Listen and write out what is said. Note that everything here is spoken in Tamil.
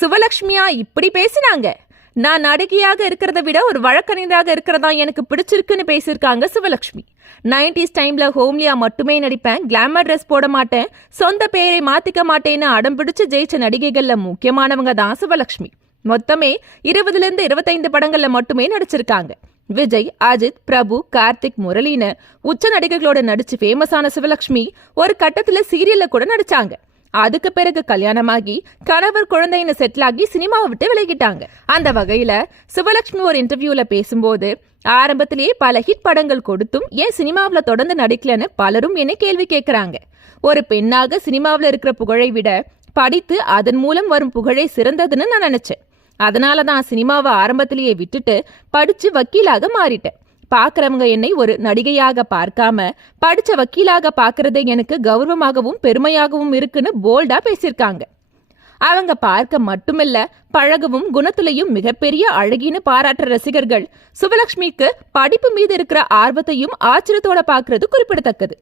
சுவலட்சுமியா இப்படி பேசினாங்க? நான் நடிகையாக இருக்கிறத விட ஒரு வழக்கறிஞராக இருக்கிறதா எனக்கு பிடிச்சிருக்குன்னு பேசியிருக்காங்க சுவலட்சுமி. 90s டைம்ல ஹோம்லியா மட்டுமே நடிப்பேன், கிளாமர் ட்ரெஸ் போட மாட்டேன், சொந்த பேரை மாத்திக்க மாட்டேன்னு அடம் பிடிச்சு ஜெயிச்ச நடிகைகள்ல முக்கியமானவங்க தான் சுவலட்சுமி. மொத்தமே 20லிருந்து 25 படங்கள்ல மட்டுமே நடிச்சிருக்காங்க. விஜய், அஜித், பிரபு, கார்த்திக், முரளின்னு உச்ச நடிகைகளோட நடிச்சு ஃபேமஸான சிவலட்சுமி ஒரு கட்டத்துல சீரியல்ல கூட நடிச்சாங்க. அதுக்கு பிறகு கல்யாணமாகி கணவர் குழந்தைன்னு செட்டில் ஆகி சினிமாவை விட்டு விலகிட்டாங்க. அந்த வகையில சிவலட்சுமி ஒரு இன்டர்வியூல பேசும்போது, ஆரம்பத்திலேயே பல ஹிட் படங்கள் கொடுத்தும் ஏன் சினிமாவில் தொடர்ந்து நடிக்கலன்னு பலரும் என்னை கேள்வி கேட்கிறாங்க. ஒரு பெண்ணாக சினிமாவில் இருக்கிற புகழை விட படித்து அதன் மூலம் வரும் புகழை சிறந்ததுன்னு நான் நினைச்சேன். அதனாலதான் சினிமாவை ஆரம்பத்திலேயே விட்டுட்டு படிச்சு வக்கீலாக மாறிட்டேன். பாக்குறவங்க என்னை ஒரு நடிகையாக பார்க்காம படிச்ச வக்கீலாக பாக்குறதே எனக்கு கௌரவமாகவும் பெருமையாகவும் இருக்குன்னு போல்டா பேசியிருக்காங்க. அவங்க பார்க்க மட்டுமில்ல, பழகவும் குணத்திலையும் மிகப்பெரிய அழகின்னு பாராட்டுற ரசிகர்கள் சுவலட்சுமிக்கு படிப்பு மீது இருக்கிற ஆர்வத்தையும் ஆச்சரியத்தோட பாக்குறது குறிப்பிடத்தக்கது.